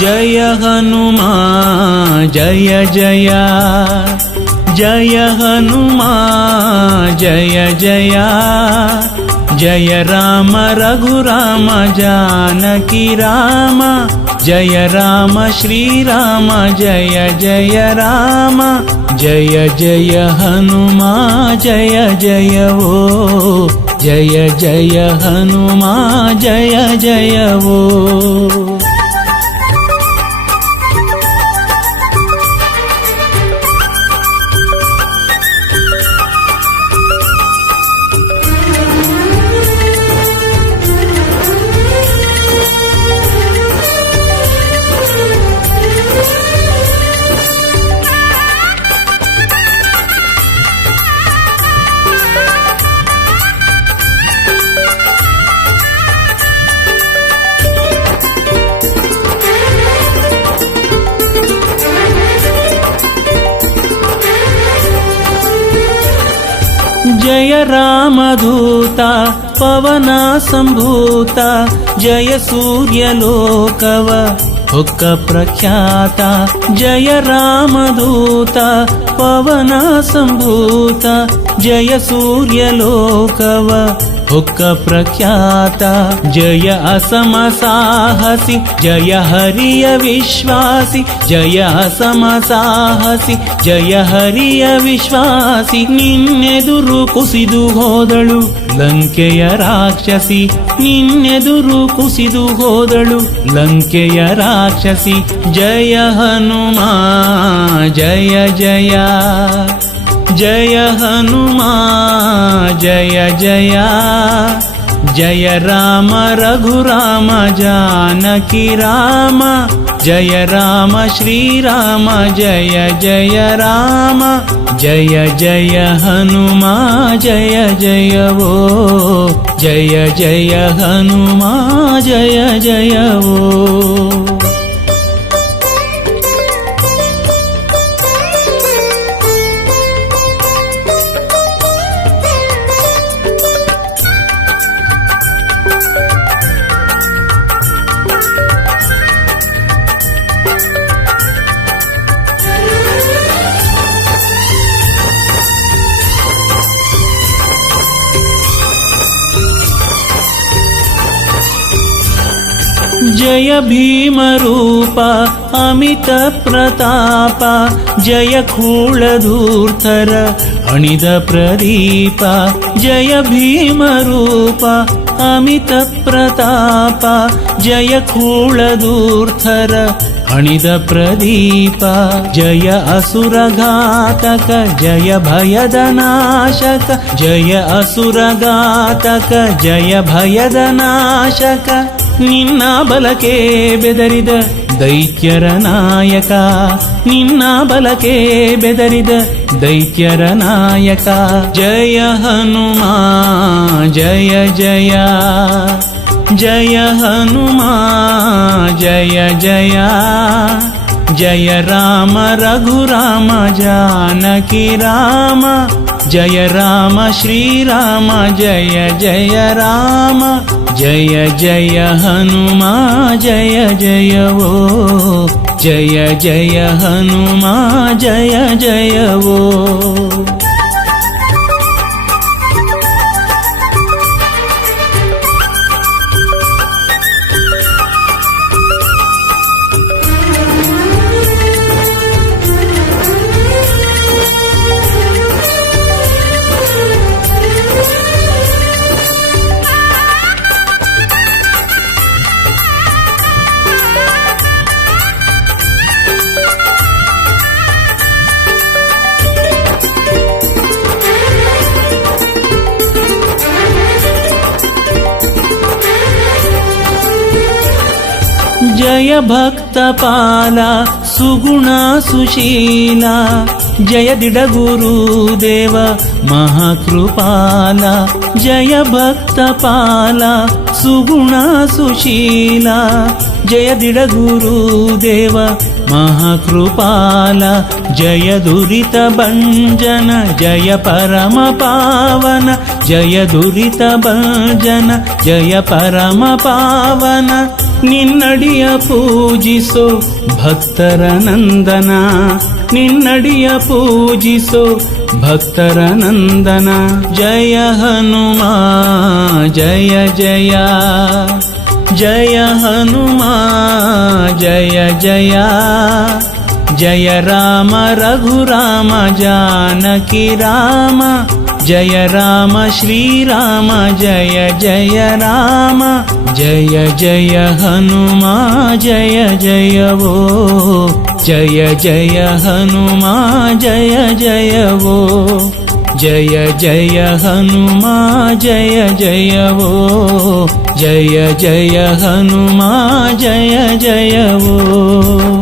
जय हनुमा जय जय जय हनुमा जय जय जय राम रघुराम जानकी राम जय राम श्रीराम जय जय राम जय जय हनुमा जय जय वो जय जय हनुमा जय जय वो। जय रामदूता पवन संभूता जय सूर्यलोकव हुक्क प्रख्याता जय रामदूता पवन संभूता जय सूर्यलोकव हुक्क प्रख्याता जय असम साहसी जय हरिय विश्वासी जय असम साहसी जय हरिय विश्वासी निन्ನೆದುರು ಕುಸಿದು ಹೋದಳು ಲಂಕೆಯ ರಾಕ್ಷಸಿ ನಿನ್ನೆದುರು ಕುಸಿದು ಹೋದಳು ಲಂಕೆಯ ರಾಕ್ಷಸಿ ಜಯ ಹನುಮಾ ಜಯ ಜಯ जय हनुमा जय जय जय राम रघुराम जानकी राम जय राम श्रीराम जय जय राम जय जय हनुमा जय जय वो जय जय हनुमा जय जय वो। जय भीम रूप अमित प्रताप जय खूलधूर्धर अणिद प्रदीप जय भीम रूप अमित प्रताप जय खूलधूर्धर अणिद प्रदीप जय असुरघातक जय भयद नाशक जय असुरघातक जय भयद नाशक ನಿನ್ನ ಬಲಕೆ ಬೆದರಿದ ದೈತ್ಯರ ನಾಯಕ ನಿನ್ನ ಬಲಕೆ ಬೆದರಿದ ದೈತ್ಯರ ನಾಯಕ ಜಯ ಹನುಮಾ ಜಯ ಜಯ ಜಯ ಹನುಮಾ ಜಯ ಜಯ जय राम रघुराम जानकी राम जय राम श्रीराम जय जय राम जय जय हनुमा जय जय वो जय जय हनुमा जय जय वो। जय भक्तपाला सुगुणा सुशीला जय दिडगुरुदेव महाकृपाला जय भक्तपाला सुगुणा सुशीला जय दिडगुरुदेव महाकृपाल जय दुरित भञ्जन जय परम पावन जय दुरित भञ्जन जय परम पावन निन्नडिय पूजिसो भक्तर नंदन निन्नडिय पूजिसो भक्तर नंदन जय हनुमा जय जय जय हनुमा जय जय जय राम रघुराम जानकी राम जय राम श्रीराम जय जय राम जय जय हनुमा जय जय वो जय जय हनुमा जय जय वो जय जय हनुमा जय जय वो जय जय हनुमा जय जय वो।